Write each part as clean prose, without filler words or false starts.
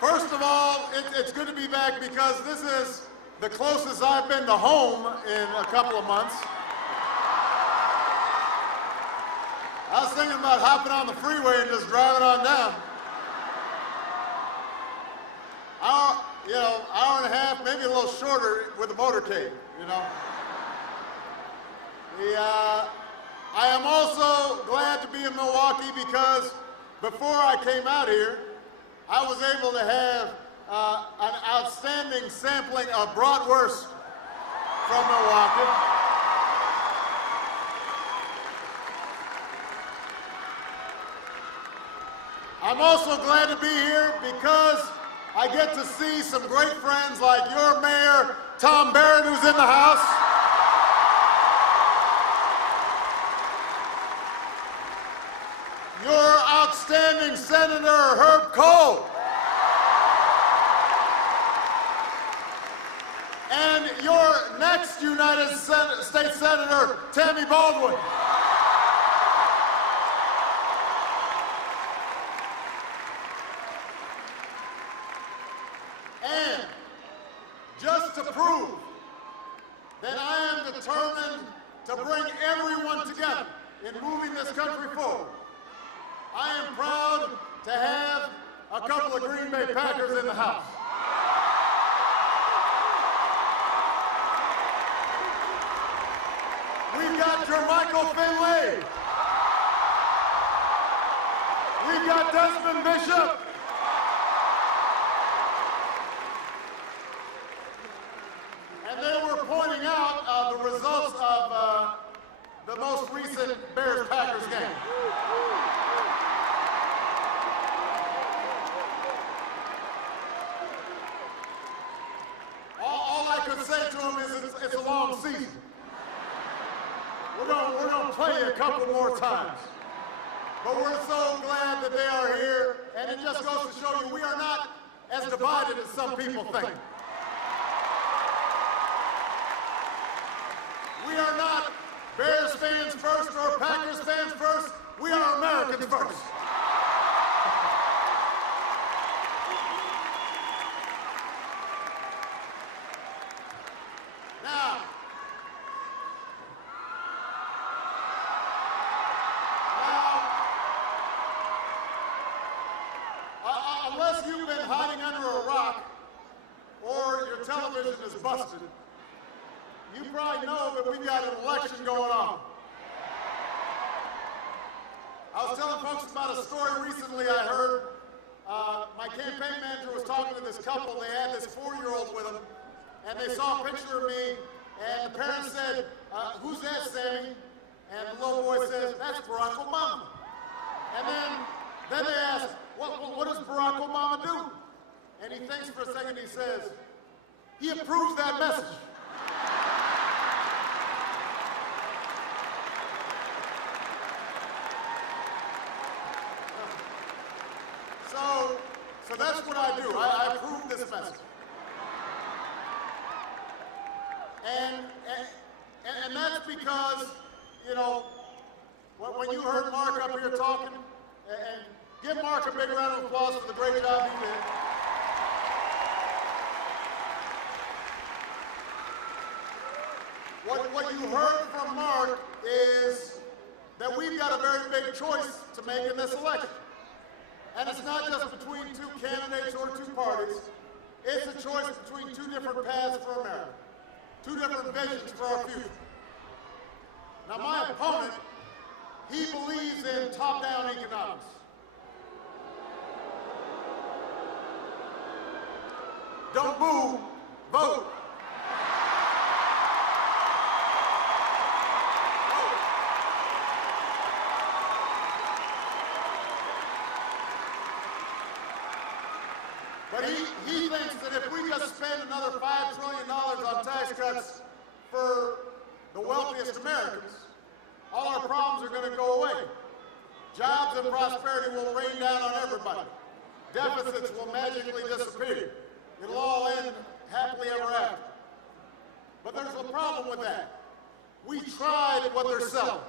First of all, it's good to be back because this is the closest I've been to home in a couple of months. I was thinking about hopping on the freeway and just driving on down. Hour and a half, maybe a little shorter with the motorcade, you know. I am also glad to be in Milwaukee because before I came out here, I was able to have an outstanding sampling of bratwurst from Milwaukee. I'm also glad to be here because I get to see some great friends like your mayor, Tom Barrett, who's in the house. Your outstanding Senator, Herb Kohl. And your next United States Senator, Tammy Baldwin. And just to prove that I am determined to bring everyone together in moving this country forward, I am proud to have a couple of Green Bay Packers in the house. We've got Jermichael Finley. We've got Desmond Bishop. And they were pointing out the results of the most recent Bears-Packers game. All I could say to them is it's a long season. We're going to play a couple more times. But we're so glad that they are here, and it just goes to show you we are not as divided as some people think. We are not Bears fans first or Packers fans first. We are Americans first. Now, unless you've been hiding under a rock or your television is busted, you probably know that we've got an election going on. I was telling folks about a story recently I heard. My campaign manager was talking to this couple. They had this 4-year-old with them, and they saw a picture of me, and the parents said, "Who's that, Sammy?" And the little boy says, "That's Barack Obama." And then they asked, what does Barack Obama do? And he thinks for a second, he says, "He approves that message." So that's what I do. I approve this message. And that's because, you know, when you heard Mark up here talking, and give Mark a big round of applause for the great job he did. What you heard from Mark is that we've got a very big choice to make in this election. And it's not just between two candidates or two parties. It's a choice between two different paths for America, two different visions for our future. Now, my opponent, he believes in top-down economics. Don't boo, vote. But he thinks that if we just spend another $5 trillion on tax cuts for the wealthiest Americans, all our problems are going to go away. Jobs and prosperity will rain down on everybody. Deficits will magically disappear. It'll all end happily ever after. But there's a problem with that. We tried what they're selling.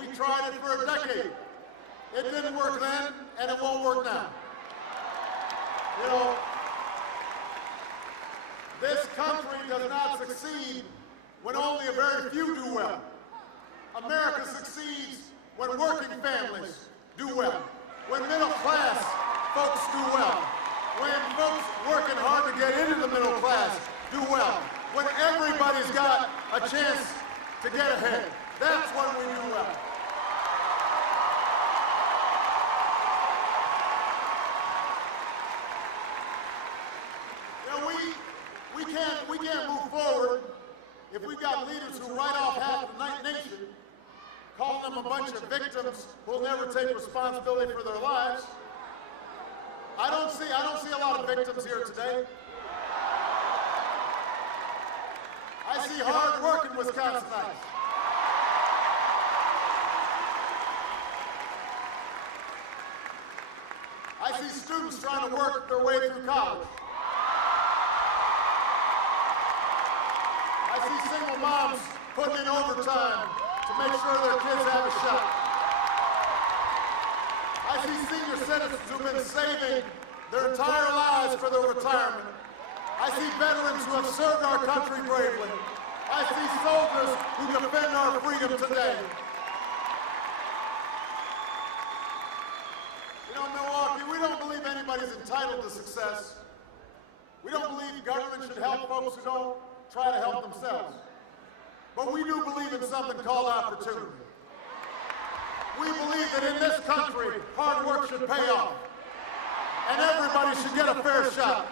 We tried it for a decade. It didn't work then, and it won't work now. You know, this country does not succeed when only a very few do well. America succeeds when working families do well, when middle class folks do well, when folks working hard to get into the middle class do well, when everybody's got a chance to get ahead. That's when we do well. You know, we can't move forward if we've got leaders who write off half the nation, call them a bunch of victims who'll never take responsibility for their lives. I don't see a lot of victims here today. I see hard-working Wisconsinites. I see students trying to work their way through college. I see single moms putting in overtime to make sure their kids have a shot. I see senior citizens who've been saving their entire lives for their retirement. I see veterans who have served our country bravely. I see soldiers who defend our freedom today. You know, Milwaukee, we don't believe anybody's entitled to success. We don't believe government should help folks who don't try to help themselves. But we do believe in something called opportunity. We believe that in this country, hard work should pay off. And everybody should get a fair shot.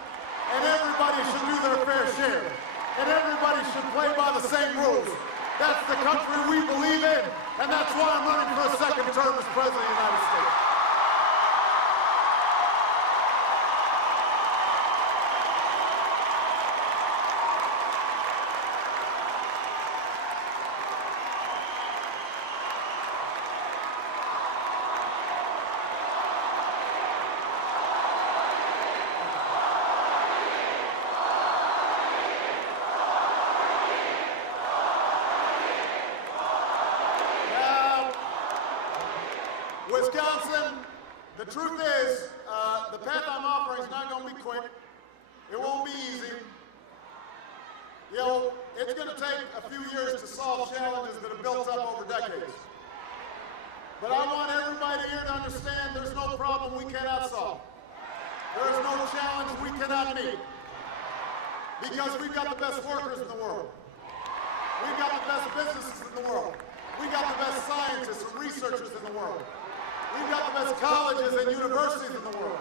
And everybody should do their fair share. And everybody should play by the same rules. That's the country we believe in. And that's why I'm running for a second term as President of the United States. Wisconsin, the truth is, the path I'm offering is not going to be quick. It won't be easy. You know, it's going to take a few years to solve challenges that have built up over decades. But I want everybody here to understand there's no problem we cannot solve. There is no challenge we cannot meet. Because we've got the best workers in the world. We've got the best businesses in the world. We've got the best scientists and researchers in the world. We've got the best colleges and universities in the world.